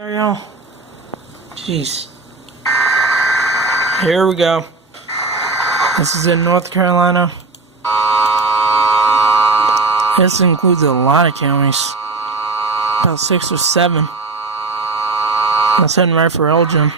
There y'all. Jeez. Here we go. This is in North Carolina. This includes a lot of counties. About 6 or 7. That's heading right for Elgin.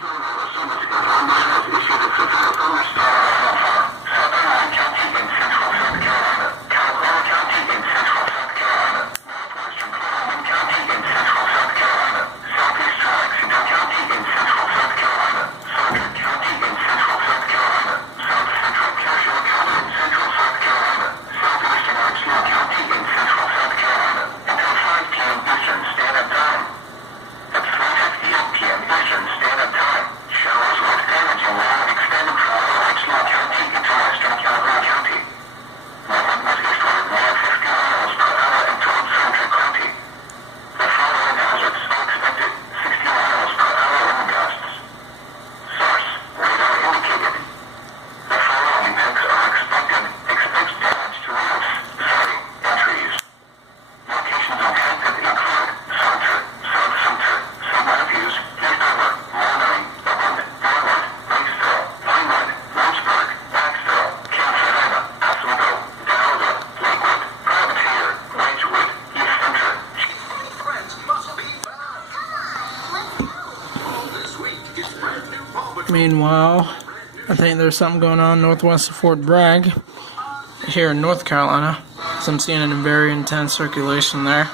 Meanwhile, I think there's something going on northwest of Fort Bragg here in North Carolina. So I'm seeing a very intense circulation there.